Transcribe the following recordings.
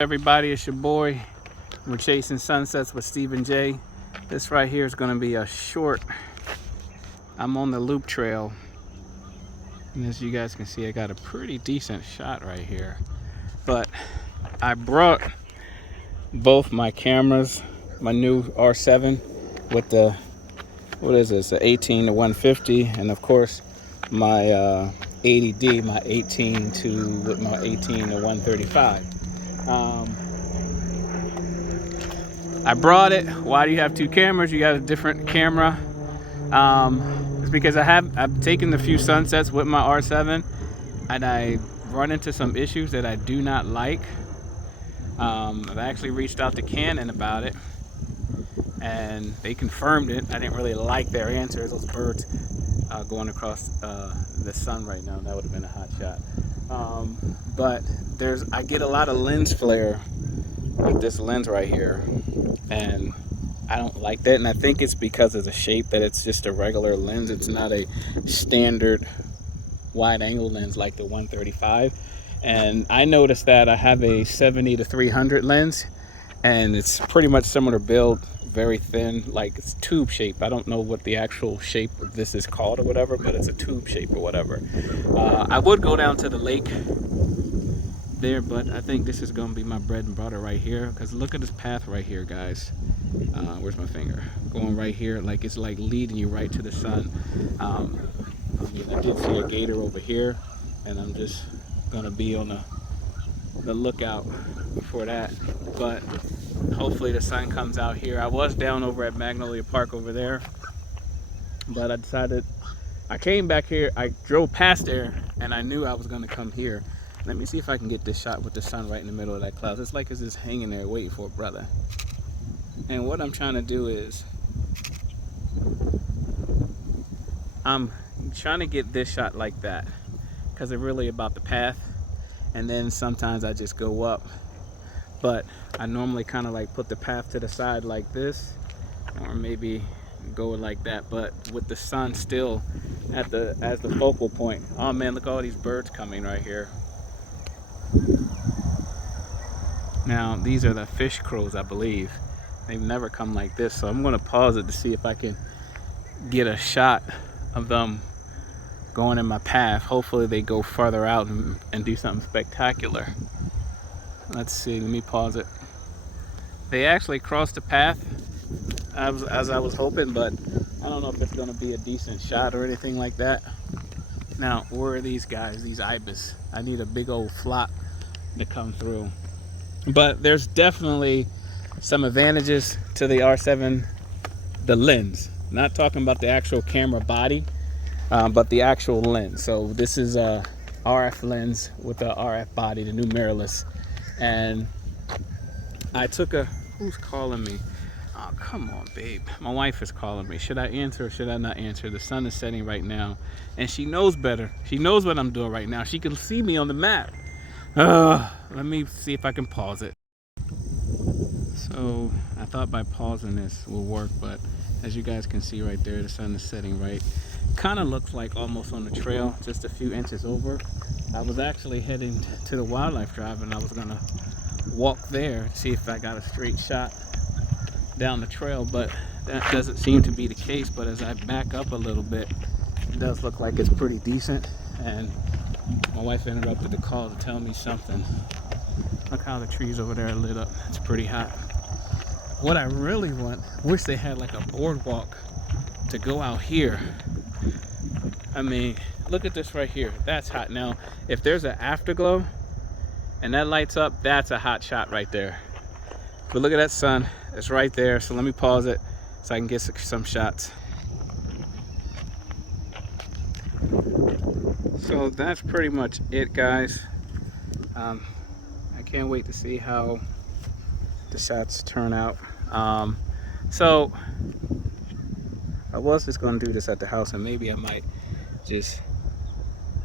Everybody, it's your boy. We're chasing sunsets with Stephen J. This right here is going to be a short. I'm on the loop trail, and as you guys can see, I got a pretty decent shot right here. But I brought both my cameras, my new R7 with the, what is this, the 18 to 150, and of course my 80D, my 18 to 135. I brought it. Why do you have two cameras? You got a different camera. It's because I've taken a few sunsets with my R7, and I run into some issues that I do not like. I've actually reached out to Canon about it, and they confirmed it. I didn't really like their answers. Those birds going across the sun right now, that would have been a hot shot. But I get a lot of lens flare with this lens right here, and I don't like that. And I think it's because of the shape, that it's just a regular lens. It's not a standard wide angle lens like the 135. And I noticed that I have a 70 to 300 lens, and it's pretty much similar build, very thin, like it's tube shape. I don't know what the actual shape of this is called or whatever, but it's a tube shape or whatever. I would go down to the lake there, but I think this is going to be my bread and butter right here, because look at this path right here, guys. Where's my finger? Going right here, like it's like leading you right to the sun. I did see a gator over here, and I'm just going to be on the lookout for that. But hopefully the sun comes out here. I was down over at Magnolia Park over there, but I came back here. I drove past there, and I knew I was going to come here. Let me see if I can get this shot with the sun right in the middle of that cloud. It's like it's just hanging there waiting for a brother. And what I'm trying to do is, I'm trying to get this shot like that, because it's really about the path. And then sometimes I just go up, but I normally kind of like put the path to the side like this, or maybe go like that, but with the sun still as the focal point. Oh man, look at all these birds coming right here. Now these are the fish crows, I believe. They've never come like this, so I'm going to pause it to see if I can get a shot of them going in my path. Hopefully they go further out and do something spectacular. Let's see, let me pause it. They actually crossed the path as I was hoping, but I don't know if it's going to be a decent shot or anything like that. Now, where are these guys, these ibis? I need a big old flock to come through. But there's definitely some advantages to the R7, the lens. Not talking about the actual camera body, but the actual lens. So this is a RF lens with a RF body, the new mirrorless. And I took who's calling me? Oh, come on, babe. My wife is calling me. Should I answer or should I not answer? The sun is setting right now, and she knows better. She knows what I'm doing right now. She can see me on the map. Let me see if I can pause it. So I thought by pausing this will work, but as you guys can see right there, the sun is setting right. Kind of looks like almost on the trail, just a few inches over. I was actually heading to the wildlife drive, and I was gonna walk there to see if I got a straight shot down the trail, but that doesn't seem to be the case. But as I back up a little bit, it does look like it's pretty decent. And my wife interrupted the call to tell me something. Look how the trees over there are lit up. It's pretty hot. What I really wish they had like a boardwalk to go out here. I mean, look at this right here. That's hot. Now, if there's an afterglow and that lights up, that's a hot shot right there. But look at that sun. It's right there. So let me pause it so I can get some shots. So that's pretty much it, guys. I can't wait to see how the shots turn out. So I was just going to do this at the house, and maybe I might just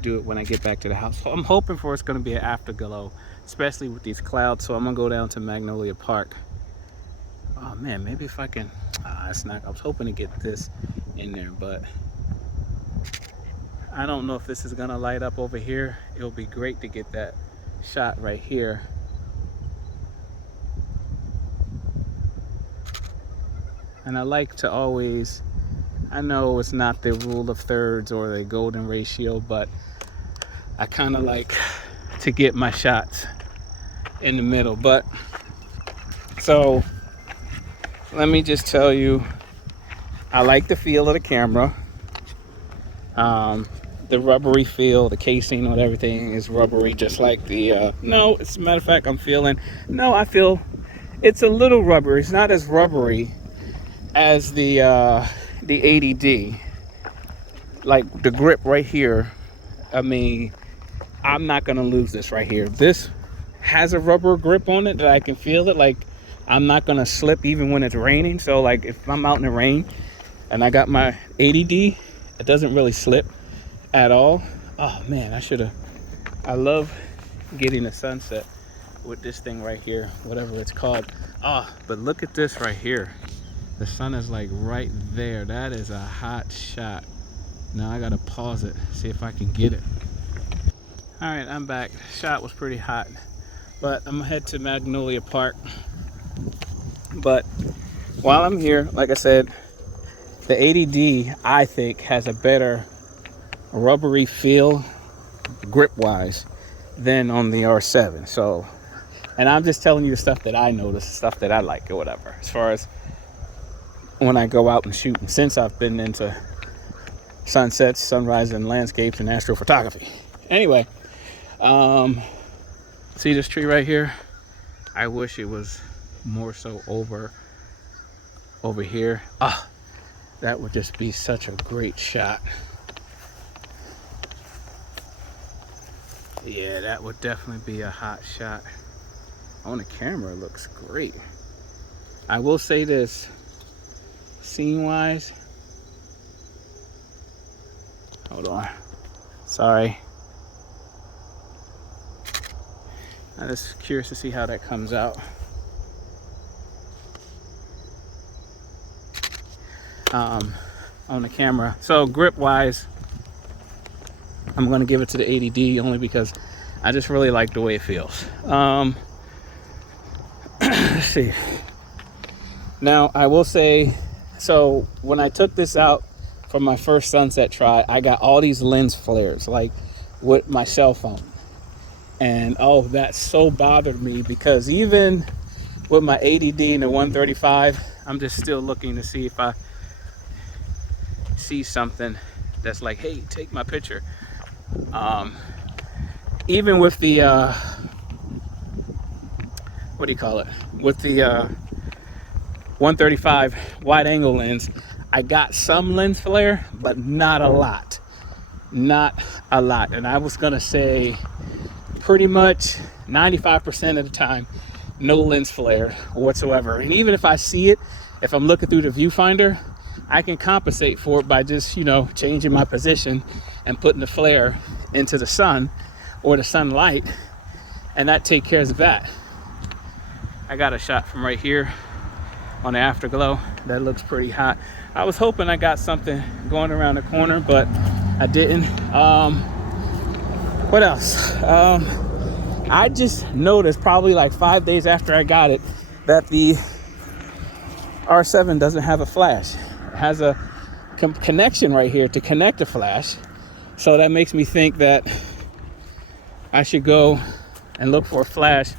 do it when I get back to the house. So I'm hoping for it's going to be an afterglow, especially with these clouds. So I'm going to go down to Magnolia Park. Oh man, maybe if I can, it's not, I was hoping to get this in there, but I don't know if this is gonna light up over here. It'll be great to get that shot right here And I like to always, I know it's not the rule of thirds or the golden ratio, but I kind of like to get my shots in the middle. But so let me just tell you, I like the feel of the camera. The rubbery feel, the casing on everything is rubbery, just like the no, as a matter of fact, I feel it's a little rubbery. It's not as rubbery as the 80D. Like the grip right here, I mean, I'm not gonna lose this right here. This has a rubber grip on it that I can feel it, like I'm not gonna slip even when it's raining. So like if I'm out in the rain and I got my 80D, it doesn't really slip at all. Oh man, I love getting a sunset with this thing right here, whatever it's called. But look at this right here. The sun is like right there. That is a hot shot. Now I gotta pause it, see if I can get it. All right, I'm back. Shot was pretty hot, but I'm gonna head to Magnolia Park. But while I'm here, like I said, the 80D, I think, has a better rubbery feel, grip-wise, than on the R7. So, and I'm just telling you the stuff that I notice, stuff that I like or whatever, as far as when I go out and shoot. And since I've been into sunsets, sunrise, and landscapes and astrophotography. Anyway, see this tree right here? I wish it was more so over here. That would just be such a great shot. Yeah, that would definitely be a hot shot. On the camera, it looks great. I will say this, scene wise, hold on, sorry. I'm just curious to see how that comes out. On the camera. So grip wise, I'm gonna give it to the 80D only because I just really like the way it feels. Let's see. Now I will say, so when I took this out for my first sunset try, I got all these lens flares like with my cell phone. And oh, that so bothered me because even with my 80D and the 135, I'm just still looking to see if I see something that's like, hey, take my picture. Even with the what do you call it, with the 135 wide angle lens, I got some lens flare, but not a lot. And I was gonna say pretty much 95% of the time, no lens flare whatsoever. And even if I see it, if I'm looking through the viewfinder, I can compensate for it by just, changing my position and putting the flare into the sun or the sunlight, and that takes care of that. I got a shot from right here on the afterglow that looks pretty hot. I was hoping I got something going around the corner, but I didn't. What else? I just noticed probably like 5 days after I got it that the R7 doesn't have a flash. It has a connection right here to connect a flash. So that makes me think that I should go and look for a flash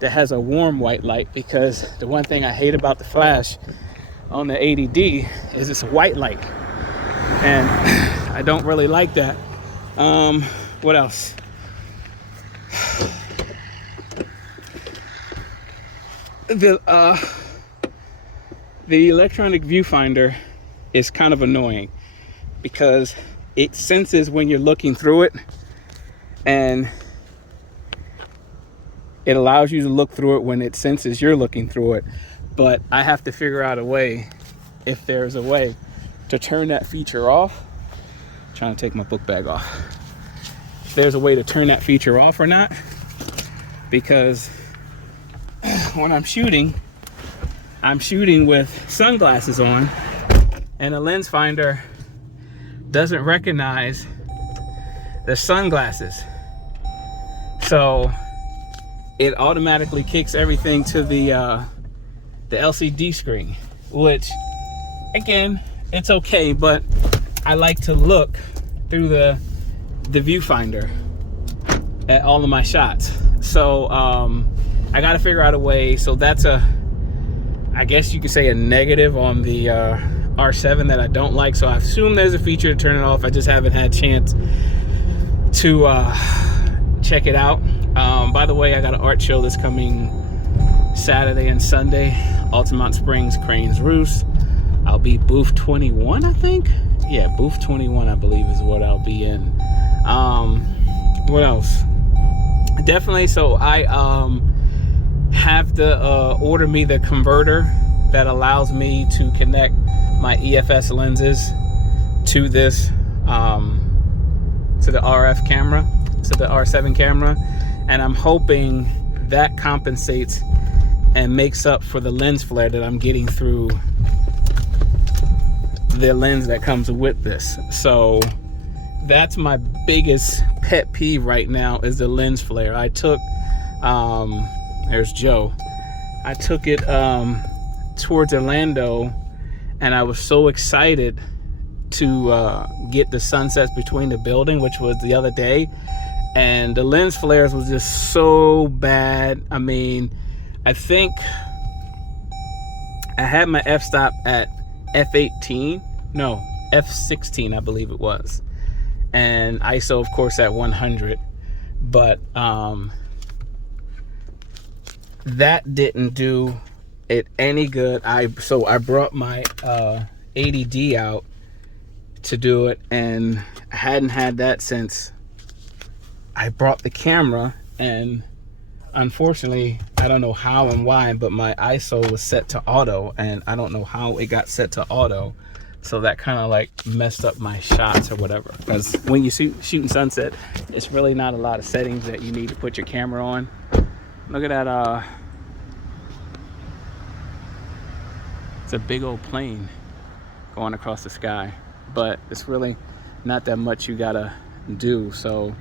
that has a warm white light, because the one thing I hate about the flash on the 80D is it's a white light, and I don't really like that. What else? The electronic viewfinder is kind of annoying because it senses when you're looking through it, and it allows you to look through it when it senses you're looking through it. But I have to figure out a way, if there's a way, to turn that feature off. I'm trying to take my book bag off. If there's a way to turn that feature off or not, because when I'm shooting with sunglasses on, and the lens finder doesn't recognize the sunglasses. So it automatically kicks everything to the LCD screen, which again, it's okay, but I like to look through the viewfinder at all of my shots. So I got to figure out a way. So that's I guess you could say a negative on the R7 that I don't like. So I assume there's a feature to turn it off. I just haven't had a chance to check it out. By the way, I got an art show this coming Saturday and Sunday, Altamont Springs Cranes Roost. I'll be booth 21, I think. Yeah, booth 21, I believe, is what I'll be in. What else? Definitely. So I have to order me the converter that allows me to connect my EFS lenses to this to the RF camera, to the R7 camera, and I'm hoping that compensates and makes up for the lens flare that I'm getting through the lens that comes with this. So that's my biggest pet peeve right now, is the lens flare. I took there's Joe. I took it towards Orlando, and I was so excited to get the sunsets between the building, which was the other day, and the lens flares was just so bad. I mean, I think I had my f-stop at f18, no, f16, I believe it was, and ISO of course at 100, but that didn't do it any good. So I brought my 80D out to do it, and I hadn't had that since I brought the camera, and unfortunately, I don't know how and why, but my ISO was set to auto, and I don't know how it got set to auto. So that kind of like messed up my shots or whatever. Because when you shooting sunset, it's really not a lot of settings that you need to put your camera on. Look at that. It's a big old plane going across the sky, but it's really not that much you gotta do. So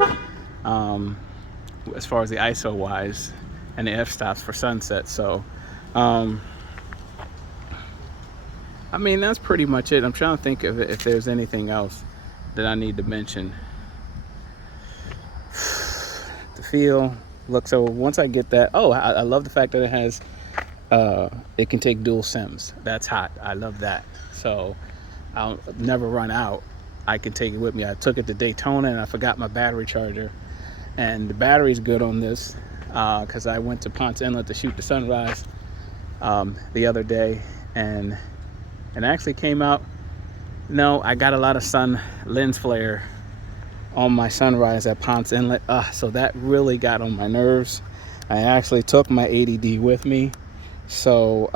as far as the ISO wise and the f-stops for sunset. So I mean, that's pretty much it. I'm trying to think of it, if there's anything else that I need to mention. The feel, look, so once I get that, oh, I love the fact that it has it can take dual sims. That's hot. I love that. So I'll never run out. I can take it with me. I took it to Daytona and I forgot my battery charger, and the battery's good on this because I went to Ponce Inlet to shoot the sunrise the other day, and it actually came out. No, I got a lot of sun lens flare on my sunrise at Ponce Inlet, so that really got on my nerves. I actually took my 80D with me, so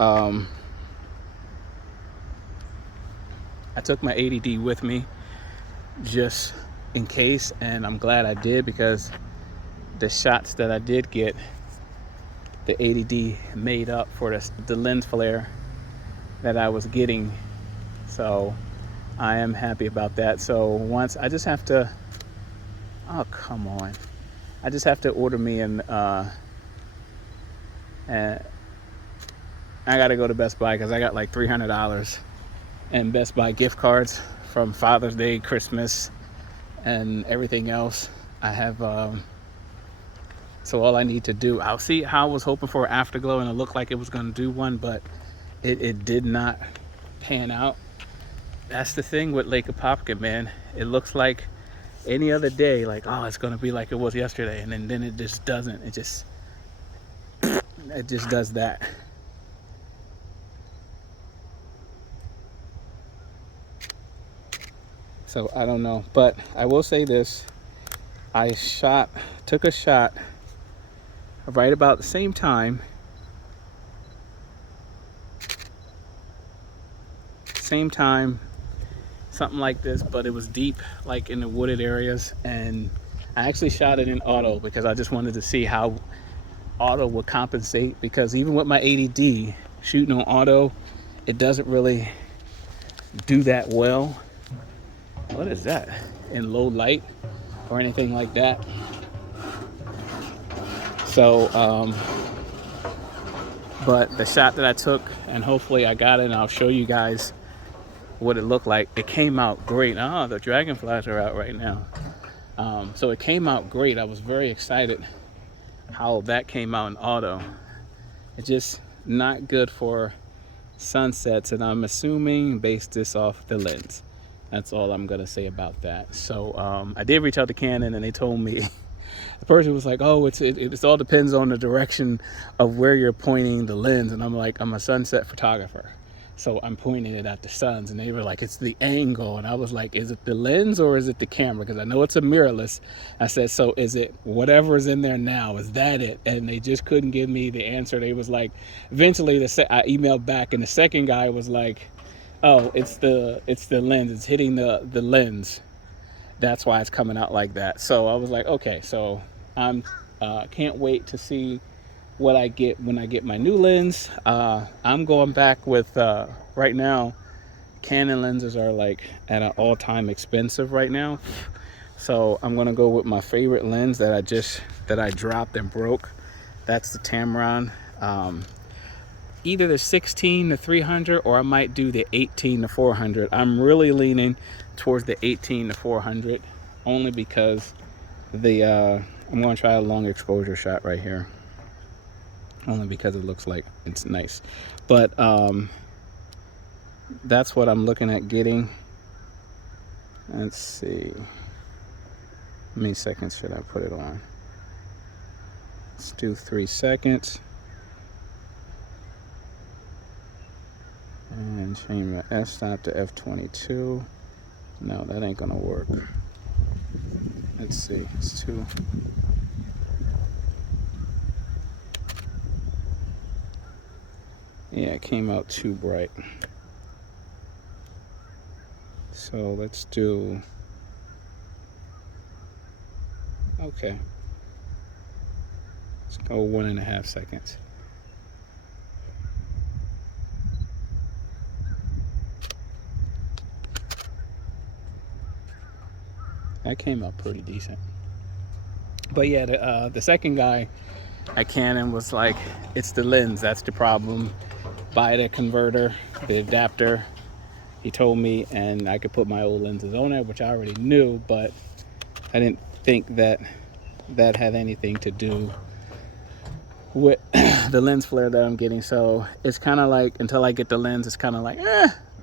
I took my 80D with me just in case, and I'm glad I did, because the shots that I did get, the 80D made up for the lens flare that I was getting. So I am happy about that. So once I just have to, oh come on, I just have to order me and I gotta go to Best Buy because I got like $300 in Best Buy gift cards from Father's Day, Christmas, and everything else. I have so all I need to do, I'll see how I was hoping for afterglow, and it looked like it was going to do one, but it did not pan out. That's the thing with Lake Apopka, man. It looks like any other day, like, oh, it's going to be like it was yesterday, and then it just doesn't. It just does that. So I don't know, but I will say this: I took a shot right about the same time, something like this, but it was deep, like in the wooded areas, and I actually shot it in auto because I just wanted to see how auto would compensate, because even with my 80D shooting on auto, it doesn't really do that well. What is that? In low light or anything like that. So but the shot that I took, and hopefully I got it, and I'll show you guys what it looked like. It came out great. Oh, the dragonflies are out right now. So it came out great. I was very excited how that came out in auto. It's just not good for sunsets, and I'm assuming based this off the lens. That's all I'm gonna say about that. So I did reach out to Canon, and they told me the person was like, oh, it all depends on the direction of where you're pointing the lens. And I'm like, I'm a sunset photographer, so I'm pointing it at the suns. And they were like, it's the angle. And I was like, is it the lens or is it the camera? Because I know it's a mirrorless. I said, so is it whatever's in there now, is that it? And they just couldn't give me the answer. They was like, eventually I emailed back, and the second guy was like, oh, it's the lens, it's hitting the lens, that's why it's coming out like that. So I was like, okay, so I'm can't wait to see what I get when I get my new lens. I'm going back with right now, Canon lenses are like at an all-time expensive right now, so I'm gonna go with my favorite lens that I dropped and broke. That's the Tamron. Either the 16 to 300, or I might do the 18 to 400. I'm really leaning towards the 18 to 400, only because I'm going to try a long exposure shot right here, only because it looks like it's nice. But that's what I'm looking at getting. Let's see, how many seconds should I put it on? Let's do 3 seconds. And change my f-stop to f22. No, that ain't gonna work. Let's see, it's 2. Yeah, it came out too bright. So let's do, okay, let's go 1.5 seconds. That came out pretty decent. But yeah, the second guy at Canon was like, it's the lens, that's the problem. Buy the converter, the adapter, he told me, and I could put my old lenses on there, which I already knew, but I didn't think that that had anything to do with the lens flare that I'm getting. So it's kind of like, until I get the lens, it's kind of like,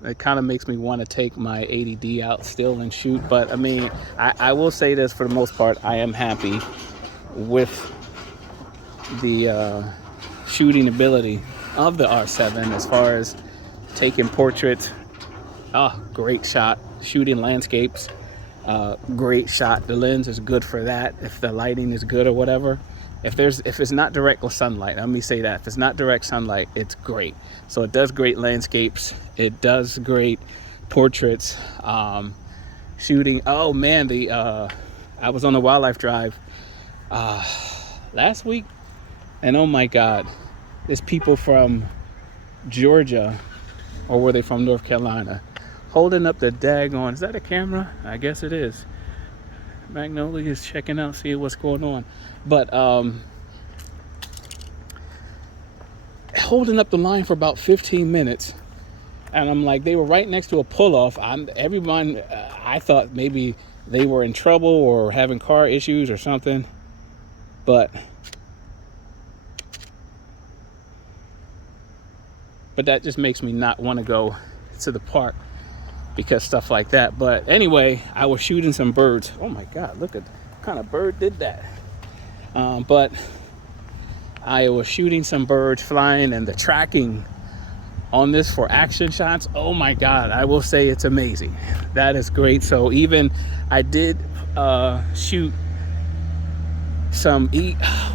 it kind of makes me want to take my 80D out still and shoot. But I mean, I will say this, for the most part, I am happy with the shooting ability of the R7 as far as taking portraits. Great shot. Shooting landscapes, great shot. The lens is good for that, if the lighting is good or whatever. If it's not direct sunlight, let me say that, if it's not direct sunlight, it's great. So it does great landscapes, it does great portraits, shooting. Oh man, I was on a wildlife drive last week, and oh my god, there's people from Georgia, or were they from North Carolina, holding up the daggone, is that a camera? I guess it is. Magnolia is checking out, see what's going on. But holding up the line for about 15 minutes, and I'm like, they were right next to a pull-off. Everyone, I thought maybe they were in trouble or having car issues or something, but that just makes me not want to go to the park because stuff like that. But anyway, I was shooting some birds. Oh my god, look at what kind of bird did that. But I was shooting some birds flying, and the tracking on this for action shots, oh my god, I will say it's amazing. That is great. So even I did shoot some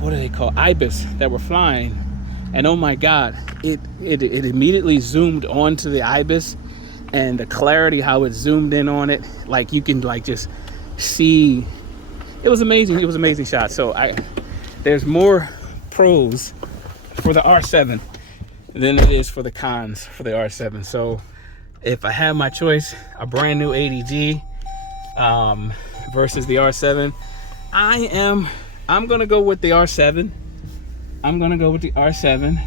what do they call, ibis that were flying, and oh my god, it immediately zoomed onto the ibis, and the clarity, how it zoomed in on it, like you can like just see. It was amazing. It was an amazing shot. So there's more pros for the R7 than it is for the cons for the R7. So if I have my choice, a brand new 80G versus the R7, I'm gonna go with the R7. I'm gonna go with the R7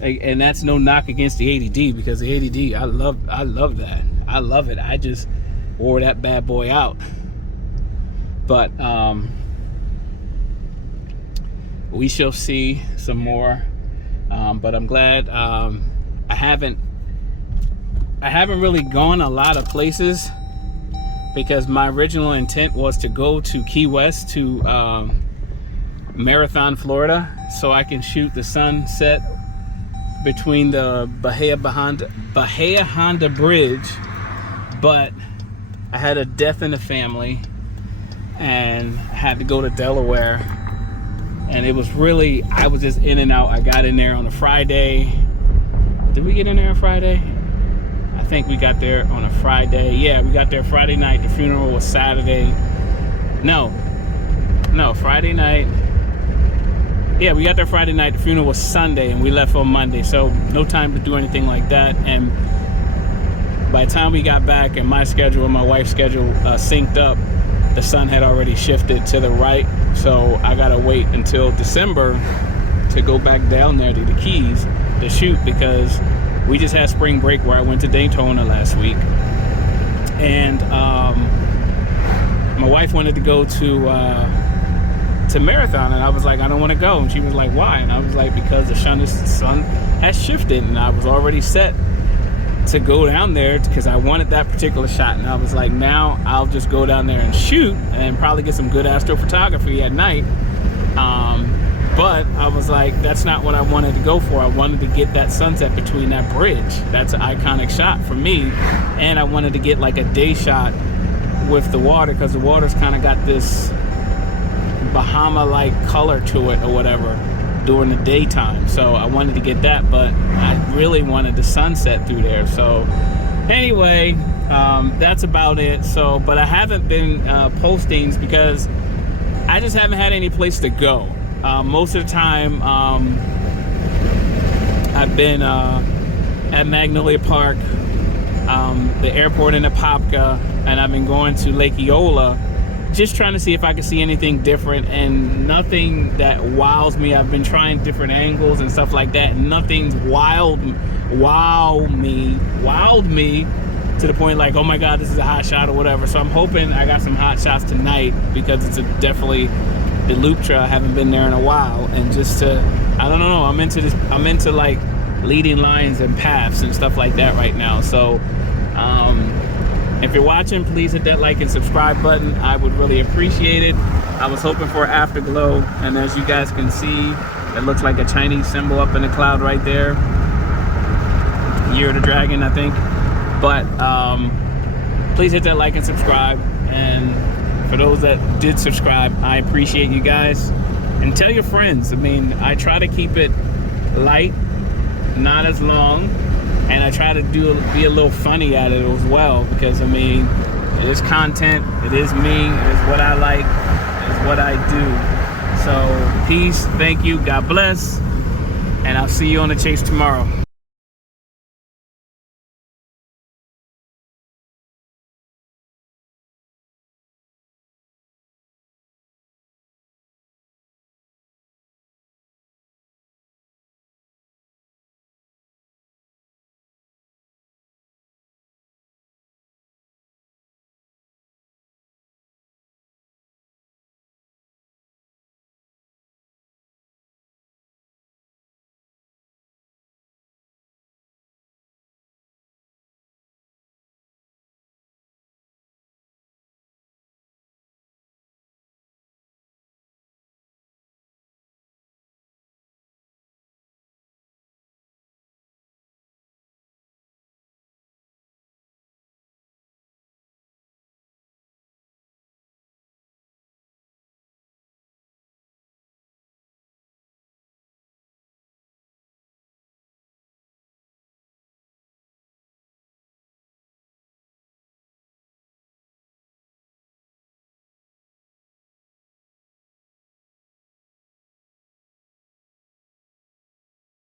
And that's no knock against the 80D, because the 80D, I love that. I love it. I just wore that bad boy out. But we shall see some more. But I'm glad I haven't really gone a lot of places, because my original intent was to go to Key West, to Marathon, Florida, so I can shoot the sunset between the Bahia Honda Bridge. But I had a death in the family and had to go to Delaware, and it was really, I was just in and out. I got in there on a Friday. Did we get in there on Friday? I think we got there on a Friday. Yeah, we got there Friday night. The funeral was Saturday. No, Friday night. Yeah, we got there Friday night. The funeral was Sunday, and we left on Monday. So no time to do anything like that. And by the time we got back, and my schedule and my wife's schedule synced up, the sun had already shifted to the right. So I gotta wait until December to go back down there to the Keys to shoot, because we just had spring break where I went to Daytona last week. And my wife wanted to go to Marathon, and I was like, I don't want to go. And she was like, why? And I was like, because the sun has shifted, and I was already set to go down there because I wanted that particular shot. And I was like, now I'll just go down there and shoot and probably get some good astrophotography at night. But I was like, that's not what I wanted to go for. I wanted to get that sunset between that bridge. That's an iconic shot for me. And I wanted to get like a day shot with the water, because the water's kind of got this Bahama-like color to it or whatever during the daytime. So I wanted to get that, but I really wanted the sunset through there. So anyway, that's about it. So, but I haven't been postings because I just haven't had any place to go. Most of the time, I've been at Magnolia Park, the airport in Apopka, and I've been going to Lake Eola, just trying to see if I can see anything different, and nothing that wows me. I've been trying different angles and stuff like that, and nothing's wowed me to the point like, oh my God, this is a hot shot or whatever. So I'm hoping I got some hot shots tonight, because it's definitely the loop trail. I haven't been there in a while, and just to, I don't know, I'm into like leading lines and paths and stuff like that right now. So if you're watching, please hit that like and subscribe button. I would really appreciate it. I was hoping for afterglow, and as you guys can see, it looks like a Chinese symbol up in the cloud right there. Year of the Dragon, I think. But please hit that like and subscribe. And for those that did subscribe, I appreciate you guys. And tell your friends. I mean, I try to keep it light, not as long. And I try to be a little funny at it as well, because I mean, it is content, it is me, it is what I like, it is what I do. So peace, thank you, God bless, and I'll see you on the chase tomorrow.